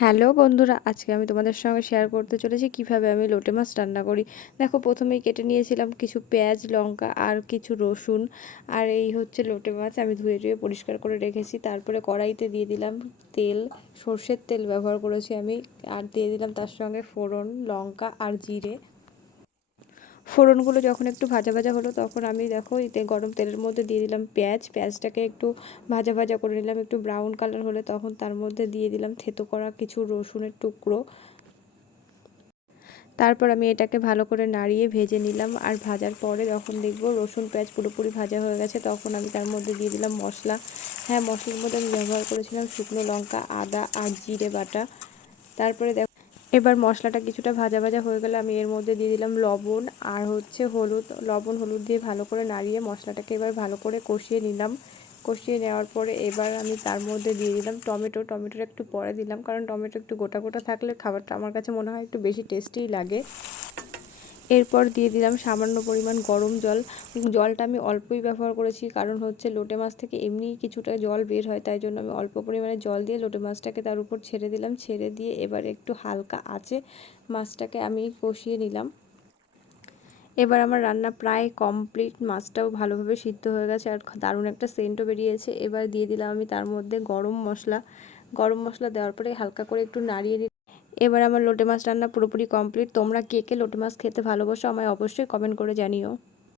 Hello বন্ধুরা, আজকে আমি তোমাদের সঙ্গে শেয়ার করতে চলেছি কিভাবে আমি লোটে মাছ রান্না করি। দেখো, প্রথমেই কেটে নিয়েছিলাম কিছু পেঁয়াজ, লঙ্কা আর কিছু রসুন। আর এই হচ্ছে লোটে মাছ, আমি ধুয়ে ধুয়ে পরিষ্কার করে রেখেছি। তারপরে কড়াইতে দিয়ে দিলাম তেল, সর্ষের তেল ব্যবহার করেছি আমি। আর দিয়ে দিলাম তার সঙ্গে ফোড়ন, লঙ্কা আর জিরে। ফোড়নগুলো যখন একটু ভাজা ভাজা হলো, তখন আমি দেখো এতে গরম তেলের মধ্যে দিয়ে দিলাম পেঁয়াজটাকে একটু ভাজা ভাজা করে নিলাম। একটু ব্রাউন কালার হলে তখন তার মধ্যে দিয়ে দিলাম থেতো করা কিছু রসুনের টুকরো। তারপর আমি এটাকে ভালো করে নাড়িয়ে ভেজে নিলাম। আর ভাজার পরে যখন দেখবো রসুন পেঁয়াজ পুরোপুরি ভাজা হয়ে গেছে, তখন আমি তার মধ্যে দিয়ে দিলাম মশলা। হ্যাঁ, মশলার মধ্যে আমি ব্যবহার করেছিলাম শুকনো লঙ্কা, আদা আর জিরে বাটা। তারপরে দেখো, এবার মশলাটা কিছুটা ভাজা ভাজা হয়ে গেলে আমি এর মধ্যে দিয়ে দিলাম লবণ আর হচ্ছে হলুদ। লবণ হলুদ দিয়ে ভালো করে নাড়িয়ে মশলাটাকে এবার ভালো করে কষিয়ে নিলাম। কষিয়ে নেওয়ার পরে এবার আমি তার মধ্যে দিয়ে দিলাম টমেটোটা একটু পরে দিলাম, কারণ টমেটো একটু গোটা গোটা থাকলে খাবারটা আমার কাছে মনে হয় একটু বেশি টেস্টিই লাগে। এরপর দিয়ে দিলাম সামান্য পরিমাণ গরম জল। জলটা আমি অল্পই ব্যবহার করেছি, কারণ হচ্ছে লোটে মাছ থেকে এমনিই কিছুটা জল বের হয়, তাই জন্য আমি অল্প পরিমাণে জল দিয়ে লোটে মাছটাকে তার উপর ছেড়ে দিলাম। ছেড়ে দিয়ে এবার একটু হালকা আঁচে মাছটাকে আমি কষিয়ে নিলাম। এবার আমার রান্না প্রায় কমপ্লিট, মাছটাও ভালোভাবে সিদ্ধ হয়ে গেছে আর দারুণ একটা সেন্টও বেরিয়েছে। এবার দিয়ে দিলাম আমি তার মধ্যে গরম মশলা দেওয়ার পরে হালকা করে একটু নাড়িয়ে নিই। এবার আমার লোটে মাছ রান্না পুরোপুরি কমপ্লিট। তোমরা কে কে লোটে মাছ খেতে ভালোবাসো আমায় অবশ্যই কমেন্ট করে জানিও।